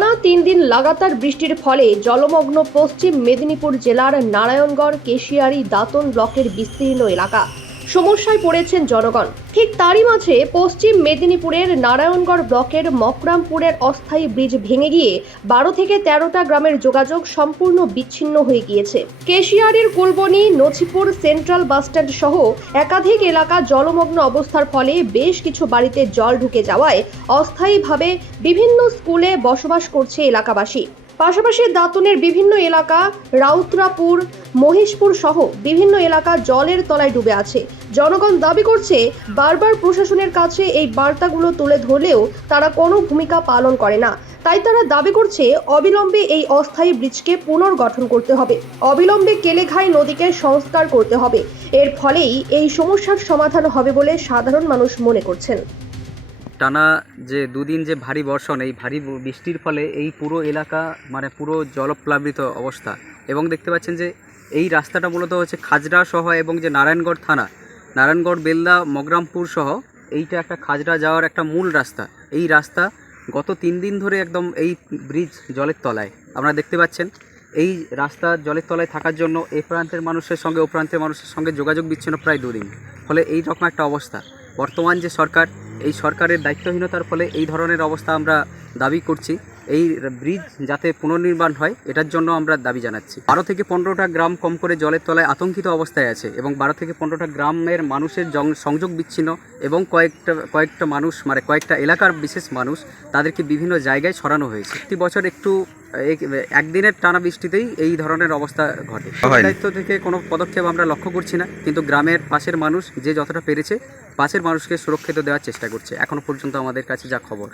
টানা তিন দিন লাগাতার বৃষ্টির ফলে জলমগ্ন পশ্চিম মেদিনীপুর জেলার নারায়ণগড়, কেশিয়ারি, দাঁতন ব্লকের বিস্তীর্ণ এলাকা। সমস্যায় পড়েছেন জনগণ। ঠিক তারই মাঝে পশ্চিম মেদিনীপুরের নারায়ণগড় ব্লকের মকরামপুরের অস্থায়ী ব্রিজ ভেঙে গিয়ে বারো থেকে তেরোটা গ্রামের যোগাযোগ সম্পূর্ণ বিচ্ছিন্ন হয়ে গিয়েছে। কেশিয়ারের Kulboni Nachhipur central bus stand সহ একাধিক এলাকা জলমগ্ন অবস্থার ফলে বেশ কিছু বাড়িতে জল ঢুকে যাওয়ায় অস্থায়ীভাবে বিভিন্ন স্কুলে বসবাস করছে এলাকাবাসী। পাশাপাশি দাঁতনের বিভিন্ন এলাকা, রাউতরাপুর মহিষপুর সহ বিভিন্ন এলাকা জলের তলায় ডুবে আছে। জনগণ দাবি করছে, বারবার প্রশাসনের কাছে এই বার্তাগুলো তুলে ধরলেও তারা কোনো ভূমিকা পালন করে না। তাই তারা দাবি করছে, অবিলম্বে এই অস্থায়ী ব্রিজকে পুনর্গঠন করতে হবে। অবিলম্বে কেলেঘাই নদীকে সংস্কার করতে হবে। এর ফলেই এই সমস্যার সমাধান হবে বলে সাধারণ মানুষ মনে করছেন। টানা যে দুদিন যে ভারী বর্ষণ, এই ভারী বৃষ্টির ফলে এই পুরো এলাকা মানে পুরো জলপ্লাবিত অবস্থা। এবং দেখতে পাচ্ছেন যে এই রাস্তাটা মূলত হচ্ছে খাজরা সহ এবং যে নারায়ণগড় থানা, নারায়ণগড়, বেলদা, মগরামপুর সহ এইটা একটা খাজরা যাওয়ার একটা মূল রাস্তা। এই রাস্তা গত তিন দিন ধরে একদম এই ব্রিজ জলের তলায়। আপনারা দেখতে পাচ্ছেন, এই রাস্তা জলের তলায় থাকার জন্য এ প্রান্তের মানুষের সঙ্গে ও প্রান্তের মানুষের সঙ্গে যোগাযোগ বিচ্ছিন্ন প্রায় দুদিন। ফলে এই রকম একটা অবস্থা। বর্তমান যে সরকার, এই সরকারের দায়িত্বহীনতার ফলে এই ধরনের অবস্থা আমরা দাবি করছি। এই ব্রিজ যাতে পুনর্নির্মাণ হয় এটার জন্য আমরা দাবি জানাচ্ছি। বারো থেকে পনেরোটা গ্রাম কম করে জলের তলায় আতঙ্কিত অবস্থায় আছে এবং বারো থেকে পনেরোটা গ্রামের মানুষের সংযোগ বিচ্ছিন্ন এবং কয়েকটা কয়েকটা মানুষ মানে কয়েকটা এলাকার বিশেষ মানুষ তাদেরকে বিভিন্ন জায়গায় সরানো হয়েছে। প্রতি বছর একটু একদিনের টানা বৃষ্টিতেই এই ধরনের অবস্থা ঘটে। দায়িত্ব থেকে কোনো পদক্ষেপ আমরা লক্ষ্য করছি না কিন্তু গ্রামের পাশের মানুষ যে যতটা পেরেছে পাশের মানুষকে সুরক্ষিত দেওয়ার চেষ্টা করছে। এখনও পর্যন্ত আমাদের কাছে যা খবর।